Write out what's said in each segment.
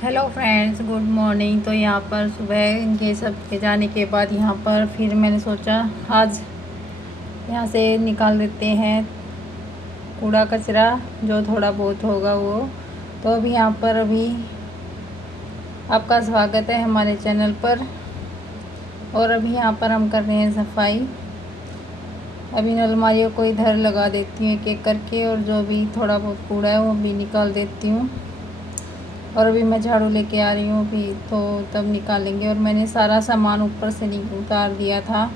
Hello friends, good morning. तो यहाँ पर सुबह इनके सब के जाने के बाद यहाँ पर फिर मैंने सोचा आज यहाँ से निकाल देते हैं कूड़ा कचरा जो थोड़ा बहुत होगा वो। तो अभी यहाँ पर आपका स्वागत है हमारे चैनल पर। और अभी यहाँ पर हम कर रहे हैं सफाई। अभी इन अलमारियों को इधर लगा देती हूँ एक एक करके, और जो भी थोड़ा बहुत कूड़ा है वो भी निकाल देती हूँ। और अभी मैं झाड़ू लेके आ रही हूँ अभी, तो तब निकालेंगे। और मैंने सारा सामान ऊपर से उतार दिया था।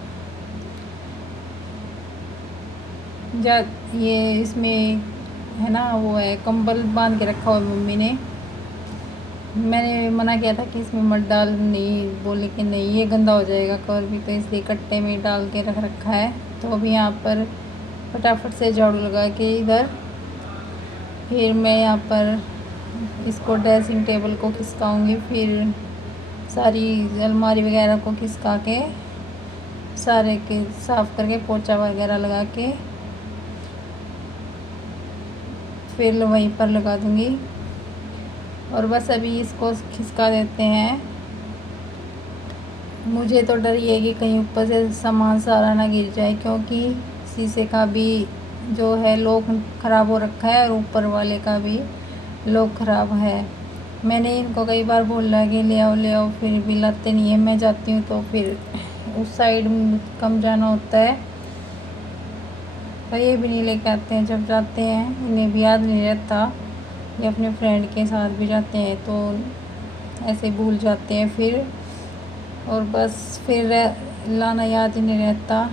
ये इसमें है ना, वो है कंबल बांध के रखा हुआ मम्मी ने। मैंने मना किया था कि इसमें मत डाल, नहीं बोले कि नहीं ये गंदा हो जाएगा कवर भी, तो इसलिए कट्टे में डाल के रख रखा है। तो अभी यहाँ पर फटाफट से झाड़ू लगा के इधर फिर मैं यहाँ पर इसको ड्रेसिंग टेबल को खिसकाऊंगी, फिर सारी अलमारी वगैरह को खिसका के सारे के साफ़ करके पोछा वगैरह लगा के फिर वहीं पर लगा दूंगी। और बस अभी इसको खिसका देते हैं। मुझे तो डर ये है कि कहीं ऊपर से सामान सारा ना गिर जाए, क्योंकि शीशे का भी जो है लॉक ख़राब हो रखा है और ऊपर वाले का भी लॉक ख़राब है। मैंने इनको कई बार बोला कि ले आओ, फिर भी लाते नहीं है। मैं जाती हूँ तो फिर उस साइड कम जाना होता है, तो ये भी नहीं लेके आते हैं। जब जाते हैं इन्हें भी याद नहीं रहता, ये अपने फ्रेंड के साथ भी जाते हैं तो ऐसे भूल जाते हैं फिर। और बस फिर लाना याद ही नहीं रहता,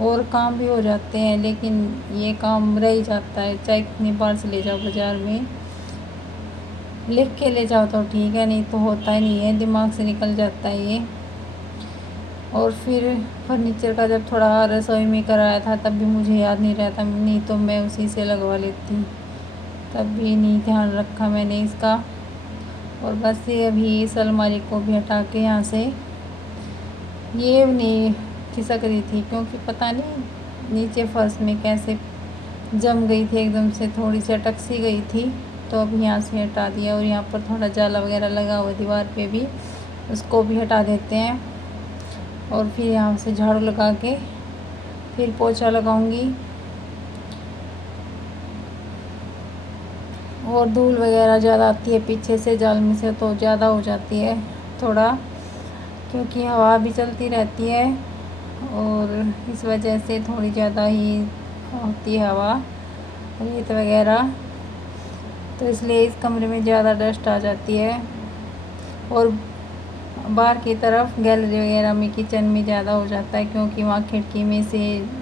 और काम भी हो जाते हैं लेकिन ये काम रह ही जाता है। चाहे कितनी बार से ले जाओ बाज़ार में, लिख के ले जाओ तो ठीक है, नहीं तो होता ही नहीं है, दिमाग से निकल जाता है ये। और फिर फर्नीचर का जब थोड़ा रसोई में कराया था तब भी मुझे याद नहीं रहता, नहीं तो मैं उसी से लगवा लेती, तब भी नहीं ध्यान रखा मैंने इसका। और बस ये अभी इस अलमारी को भी हटा के यहाँ से, ये नहीं खिसक रही थी क्योंकि पता नहीं नीचे फर्श में कैसे जम गई थी, एकदम से थोड़ी सी अटक सी गई थी। तो अब यहाँ से हटा दिया। और यहाँ पर थोड़ा जाला वगैरह लगा हुआ दीवार पे भी, उसको भी हटा देते हैं। और फिर यहाँ से झाड़ू लगा के फिर पोछा लगाऊंगी। और धूल वगैरह ज़्यादा आती है पीछे से जाल में से, तो ज़्यादा हो जाती है थोड़ा, क्योंकि हवा भी चलती रहती है और इस वजह से थोड़ी ज़्यादा ही होती है हवा, रेत वगैरह, तो इसलिए इस कमरे में ज़्यादा डस्ट आ जाती है। और बाहर की तरफ गैलरी वगैरह में, किचन में ज़्यादा हो जाता है, क्योंकि वहाँ खिड़की में से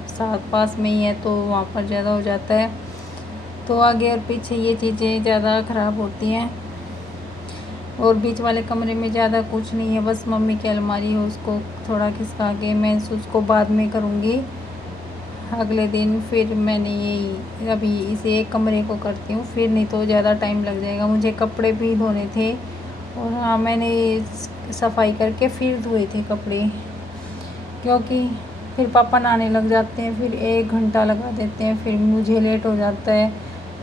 साथ पास में ही है तो वहाँ पर ज़्यादा हो जाता है। तो आगे और पीछे ये चीज़ें ज़्यादा ख़राब होती हैं। और बीच वाले कमरे में ज़्यादा कुछ नहीं है, बस मम्मी की अलमारी है, उसको थोड़ा खिसका के मैं उसको बाद में करूँगी अगले दिन। फिर मैंने यही अभी इसे एक कमरे को करती हूँ, फिर नहीं तो ज़्यादा टाइम लग जाएगा। मुझे कपड़े भी धोने थे, और हाँ मैंने सफाई करके फिर धोए थे कपड़े, क्योंकि फिर पापा नहाने लग जाते हैं, फिर 1 घंटा लगा देते हैं, फिर मुझे लेट हो जाता है,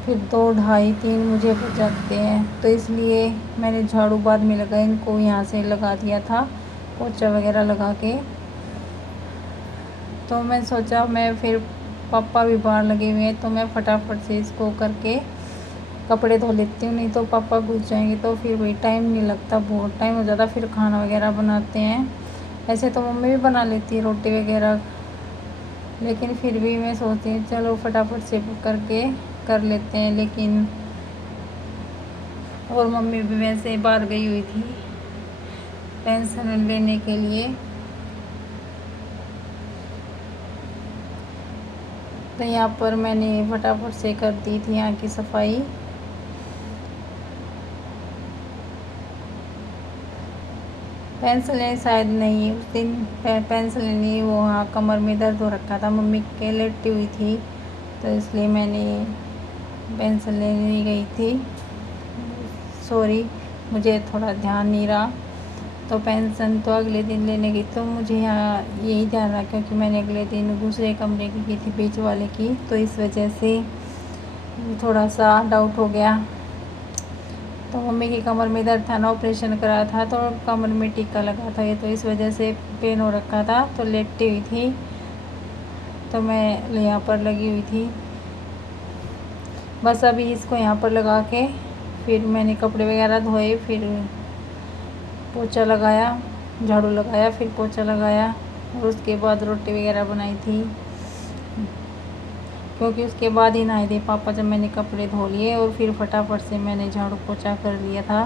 फिर 2 ढाई 3 मुझे बज जाते हैं। तो इसलिए मैंने झाड़ू बाद में लगा, इनको यहाँ से लगा दिया था पोछा वगैरह लगा के। तो मैं सोचा मैं फिर पापा भी बाहर लगे हुए हैं तो मैं फटाफट से इसको करके कपड़े धो लेती हूँ, नहीं तो पापा घुस जाएंगे तो फिर वही टाइम नहीं लगता, बहुत टाइम हो जाता। फिर खाना वगैरह बनाते हैं। ऐसे तो मम्मी भी बना लेती है रोटी वगैरह, लेकिन फिर भी मैं सोचती हूँ चलो फटाफट से करके कर लेते हैं। लेकिन और मम्मी भी वैसे बाहर गई हुई थी पेंशन लेने के लिए, तो यहाँ पर मैंने फटाफट से कर दी थी यहाँ की सफाई। पेंसिल लेनी शायद नहीं, उस दिन पेंसिल लेनी, वो हाँ कमर में दर्द हो रखा था, मम्मी के लेटी हुई थी, तो इसलिए मैंने पेंसिल लेने गई थी। सॉरी, मुझे थोड़ा ध्यान नहीं रहा। तो पेंशन तो अगले दिन लेने गई, तो मुझे यहाँ यही ध्यान रहा क्योंकि मैंने अगले दिन दूसरे कमरे की थी, बीच वाले की, तो इस वजह से थोड़ा सा डाउट हो गया। तो मम्मी की कमर में दर्द था ना, ऑपरेशन करा था तो कमर में टीका लगा था ये, तो इस वजह से पेन हो रखा था, तो लेटी हुई थी, तो मैं यहाँ पर लगी हुई थी। बस अभी इसको यहाँ पर लगा के फिर मैंने कपड़े वगैरह धोए, फिर पोछा लगाया, झाड़ू लगाया, फिर पोछा लगाया और उसके बाद रोटी वगैरह बनाई थी, क्योंकि उसके बाद ही नहाए थे पापा जब मैंने कपड़े धो लिए, और फिर फटाफट से मैंने झाड़ू पोछा कर लिया था,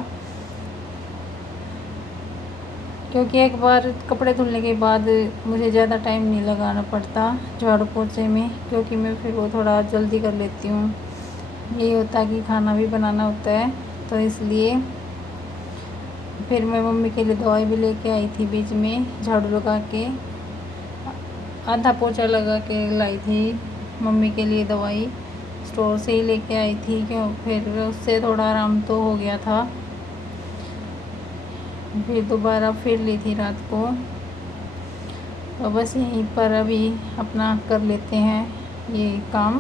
क्योंकि एक बार कपड़े धुलने के बाद मुझे ज़्यादा टाइम नहीं लगाना पड़ता झाड़ू पोछे में, क्योंकि मैं फिर वो थोड़ा जल्दी कर लेती हूँ। यही होता है कि खाना भी बनाना होता है, तो इसलिए फिर मैं मम्मी के लिए दवाई भी लेके आई थी, बीच में झाड़ू लगा के आधा पोछा लगा के लाई थी मम्मी के लिए दवाई, स्टोर से ही लेके आई थी, क्यों फिर उससे थोड़ा आराम तो हो गया था। फिर दोबारा फिर ली थी रात को, तो बस यहीं पर अभी अपना कर लेते हैं ये काम।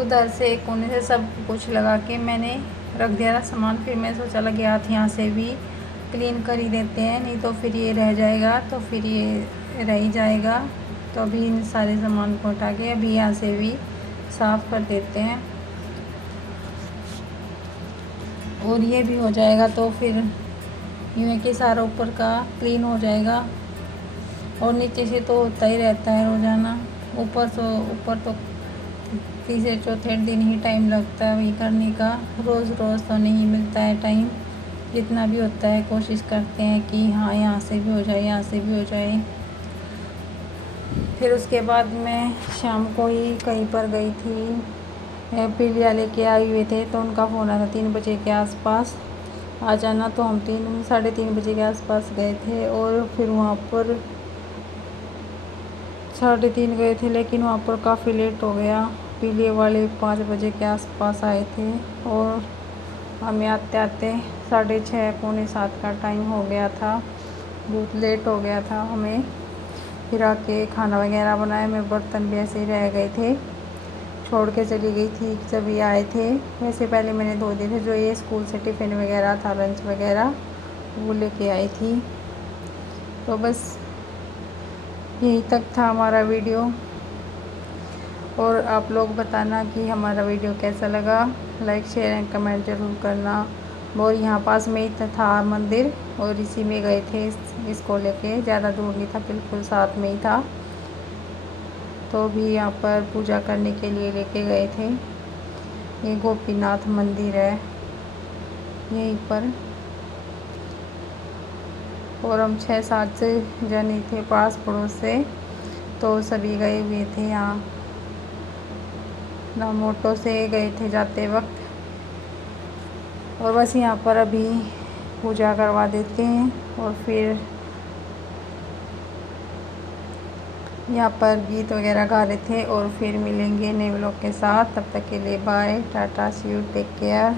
उधर से कोने से सब कुछ लगा के मैंने रख दिया था सामान। फिर मैं सोचा लगे हाथ यहाँ से भी क्लीन कर ही देते हैं, नहीं तो फिर ये रह जाएगा, तो फिर ये रह ही जाएगा। तो अभी इन सारे सामान को हटा के अभी यहाँ से भी साफ़ कर देते हैं और ये भी हो जाएगा। तो फिर यूँ है कि सारा ऊपर का क्लीन हो जाएगा, और नीचे से तो होता ही रहता है रोज़ाना। ऊपर तो तीसरे चौथे दिन ही टाइम लगता है वही करने का, रोज़ रोज़ तो नहीं मिलता है टाइम। जितना भी होता है कोशिश करते हैं कि हाँ यहाँ से भी हो जाए, यहाँ से भी हो जाए। फिर उसके बाद मैं शाम को ही कहीं पर गई थी, पीलिया लेके आए हुए थे, तो उनका फ़ोन आया था 3 बजे के आसपास आ जाना। तो हम 3-3:30 बजे के आसपास गए थे, और फिर वहाँ पर 3:30 गए थे, लेकिन वहाँ पर काफ़ी लेट हो गया। पीलिया वाले 5 बजे के आसपास आए थे, और हमें आते आते 6:30-6:45 का टाइम हो गया था। बहुत लेट हो गया था हमें। फिर आके खाना वगैरह बनाया, मेरे बर्तन भी ऐसे ही रह गए थे, छोड़ के चली गई थी जब ये आए थे। वैसे पहले मैंने धो दिए थे, जो ये स्कूल से टिफ़िन वगैरह था, लंच वगैरह वो लेके आई थी। तो बस यहीं तक था हमारा वीडियो, और आप लोग बताना कि हमारा वीडियो कैसा लगा। लाइक शेयर एंड कमेंट ज़रूर करना। और यहाँ पास में ही था मंदिर, और इसी में गए थे इसको लेके, ज़्यादा दूर नहीं था, बिल्कुल साथ में ही था। तो भी यहाँ पर पूजा करने के लिए लेके गए थे। ये गोपीनाथ मंदिर है यहीं पर, और हम 6-7 जने थे पास पड़ोस से, तो सभी गए हुए थे यहाँ। ना मोटो से गए थे जाते वक्त। और बस यहाँ पर अभी पूजा करवा देते हैं, और फिर यहाँ पर गीत वगैरह गा रहे थे, और फिर मिलेंगे नए व्लॉग के साथ। तब तक के लिए bye, tata, see you, take care.